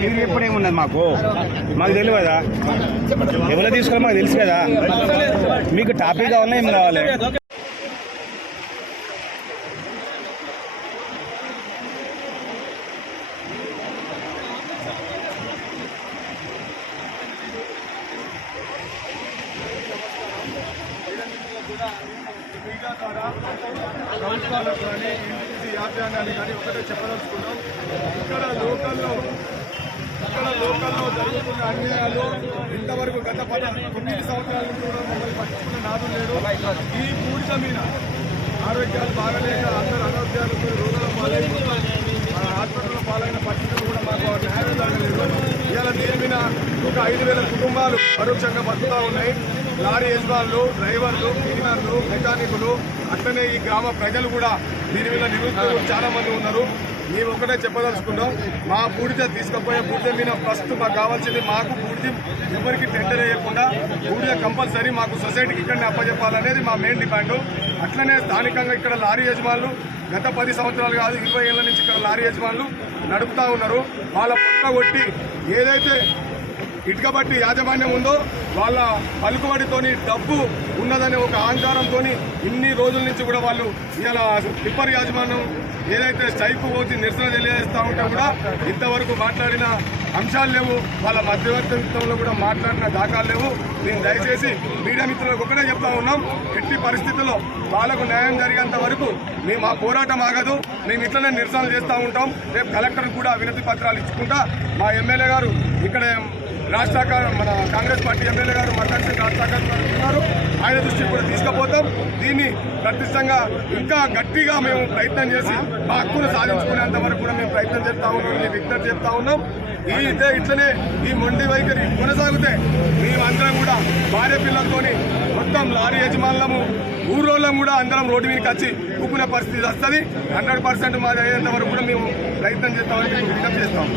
మీరు ఎప్పుడేమున్నది మాకు తెలియదు కదా, ఎవరో తీసుకోవాలి మాకు తెలుసు కదా. మీకు టాపిక్ కావాలా ఏం కావాలి? కానీ ఒకటే చెప్పదలుచుకున్నాం. ఇక్కడ లోకల్లో జరుగుతున్న అన్యాయాలు ఇంతవరకు గత 9 సంవత్సరాల నుంచి కూడా మమ్మల్ని పట్టించుకున్న నాదు లేడు. ఈ పూడిక మీద ఆరోగ్యాలు బాగలేక అందరూ అనారోగ్యాలతో రోగాల పాలైన హాస్పిటల్లో పాలైన పరిస్థితులు కూడా మాకు న్యాయం జరగలేదు. ఇవాళ దీని మీద ఒక 5,000 కుటుంబాలు పరోక్షంగా బతుకుతూ ఉన్నాయి. లారీ యజమానులు, డ్రైవర్లు, క్లీనర్లు, మెకానికులు, అట్లనే ఈ గ్రామ ప్రజలు కూడా దీని మీద నిరుద్యోగులు చాలా మంది ఉన్నారు. మేము ఒకటే చెప్పదలుచుకున్నాం, మా బూడిద తీసుకుపోయే బూడిద మీద ఫస్ట్ మాకు కావాల్సింది, మాకు బూడిద ఎవరికి టెండర్ వేయకుండా బూడిద కంపల్సరీ మాకు సొసైటీకి ఇక్కడనే అప్పచెప్పాలనేది మా మెయిన్ డిమాండ్. అట్లనే స్థానికంగా ఇక్కడ లారీ యజమానులు గత 10 సంవత్సరాలు కాదు 20 ఏళ్ల నుంచి ఇక్కడ లారీ యజమానులు నడుపుతూ ఉన్నారు. వాళ్ళ పక్క కొట్టి ఏదైతే ఇటుక బట్టి యాజమాన్యం ఉందో వాళ్ళ పలుకుబడితోని డబ్బు ఉన్నదనే ఒక అహంకారంతో ఇన్ని రోజుల నుంచి కూడా వాళ్ళు ఇవాళ టిప్పర్ యాజమాన్యం ఏదైతే స్ట్రైక్ పోసి నిరసన తెలియజేస్తూ ఉంటే కూడా ఇంతవరకు మాట్లాడిన అంశాలు లేవు. వాళ్ళ మధ్యవర్తిత్వంలో కూడా మాట్లాడిన దాఖలు లేవు. నేను దయచేసి మీడియా మిత్రులకు ఒకటే చెప్తా ఉన్నాం, ఎట్టి పరిస్థితుల్లో వాళ్ళకు న్యాయం జరిగేంత వరకు మేము ఆ పోరాటం ఆగదు. మేము ఇట్లనే నిరసనలు చేస్తూ ఉంటాం. రేపు కలెక్టర్ కూడా వినతి పత్రాలు ఇచ్చుకుంటా మా ఎమ్మెల్యే గారు ఇక్కడ రాష్ట్ర మన కాంగ్రెస్ పార్టీ ఎమ్మెల్యే గారు మర్దన్ సింగ్ రాష్ట్ర ఉన్నారు, ఆయన దృష్టికి కూడా తీసుకుపోతాం. దీన్ని ప్రతిష్టంగా ఇంకా గట్టిగా మేము ప్రయత్నం చేసి మా హక్కును సాధించుకునేంత వరకు కూడా మేము ప్రయత్నం చేస్తూ ఉన్నాం. మేము విజ్ఞప్తి చెప్తా ఉన్నాం. ఇట్లనే ఈ మొండి వైఖరి కొనసాగితే మేమందరం కూడా భార్య పిల్లలతోని మొత్తం లారీ యజమానులము ఊరోళ్ళం కూడా అందరం రోడ్డు మీదకి వచ్చి కూకునే పరిస్థితి వస్తుంది. 100% మాది అయ్యేంత వరకు కూడా మేము ప్రయత్నం చేస్తామని విజ్ఞప్తి చేస్తాం.